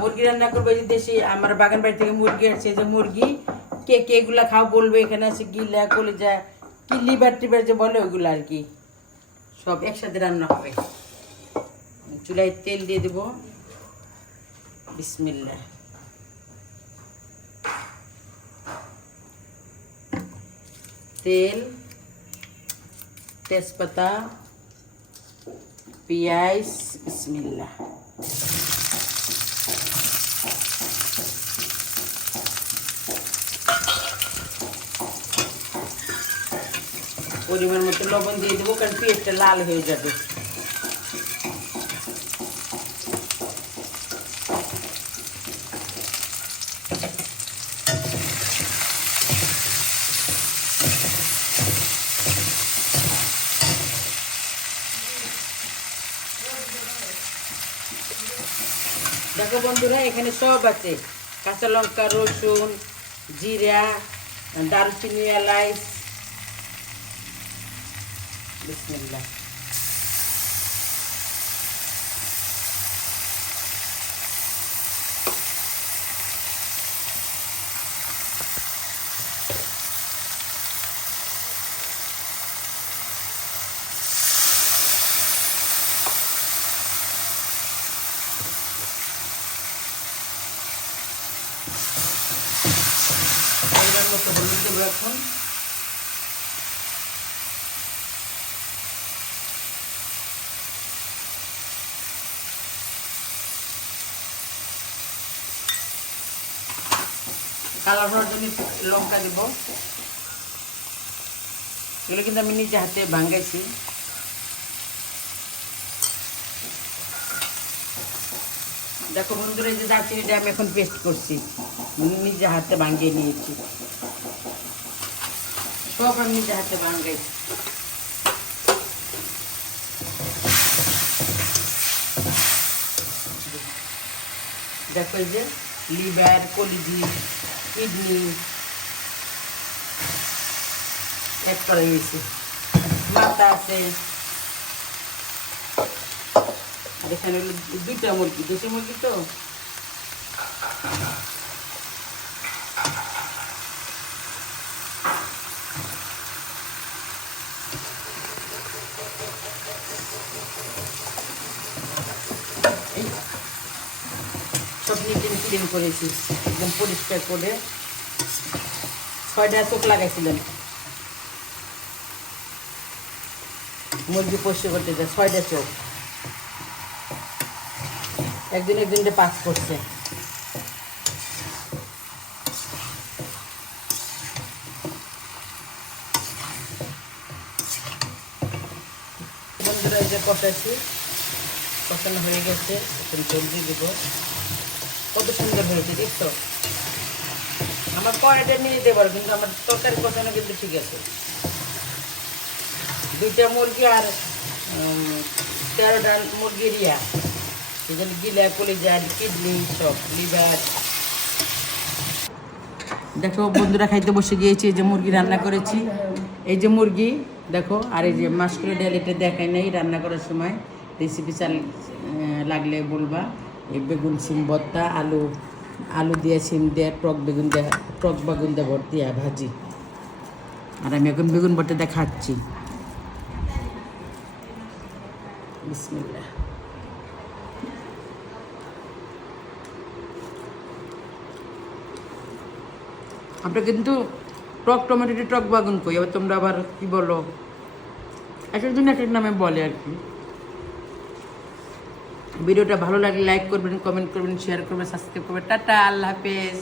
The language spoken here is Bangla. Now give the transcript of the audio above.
মুরগি রান্না করবো, এই যে দেশি আমার বাগান বাড়ি থেকে মুরগি আসছে, যে মুরগি কে কে এগুলা খাও বলবে, এখানে আছে গিলা কলিজা কি লিভার টিভার যে বলে ওইগুলো আর কি, সব একসাথে রান্না হবে। চুলায় তেল দিয়ে দেবো, বিসমিল্লাহ। তেল, তেজপাতা, পেঁয়াজ, বিসমিল্লাহ। পরিমাণ মতো লবণ দিয়ে দেবো, কারণ পেঁয়াজটা লাল হয়ে যাবে। দেখো বন্ধুরা, এখানে সব আছে, কাঁচা লঙ্কা, রসুন, জিরা, দারুচিনি, এলাচ, বিসমিল্লাহ। পরিমাণ মতো হলুদ দেবো এখন। কালার হওয়ার জন্য লঙ্কা দেবো, এগুলো কিন্তু আমি নিজে হাতে ভাঙাইছি। দেখো বন্ধুরা, এই যে দারচিনিটা আমি এখন পেস্ট করছি, নিজে হাতে ভাঙিয়ে নিয়েছি, সব আমি নিজে হাতে ভাঙাইছি। দেখো এই যে লিভার, কলিজি, কিডনি এক করে গেছে, মাথা আছে, আর এখানে হলো দুইটা মুরগি, দেশি মুরগি তো। সব নিচে ক্লিন করেছি একদম পরিষ্কার করে। 6টা চোখ লাগাইছিলেন মুরগি পোষ্য করতে, 6টা চোখ, একদিন একদিন পাস করছে। বন্ধুরা, এই যে কষাচ্ছি, কষানো হয়ে গেছে, এখন তেল দিয়ে দেবো। কত সুন্দর হয়েছে দেখছো, আমার কড়াইটা নিয়ে দিতে পারো, কিন্তু আমার তরকারি কষানো কিন্তু ঠিক আছে। 2টা মুরগি আর 13টা মুরগির ইয়া, সেজন্য গিলা, কলিজা, কিডনি, সব লিভার। দেখো বন্ধুরা, খাইতে বসে গিয়েছি, এই যে মুরগি রান্না করেছি, এই যে মুরগি দেখো, আর এই যে মাসকলাই ডাল, এটা দেখাই নাই রান্না করার সময়, রেসিপি লাগলে বলবা। এই বেগুন সিম ভর্তা, আলু দিয়ে সিম দিয়ে, টক বেগুন দিয়ে ভর্তি ভাজি, আর আমি এখন বেগুন ভর্তা দিয়ে খাচ্ছি, বিসমিল্লাহ। আমরা কিন্তু টক টমেটো টক বাগুন কই, আবার তোমরা আবার কি বলো, এক একজন এক এক নামে বলে আর কি। ভিডিওটা ভালো লাগলে লাইক করবেন, কমেন্ট করবেন, শেয়ার করবেন, সাবস্ক্রাইব করবেন। টাটা, আল্লাহ হাফেজ।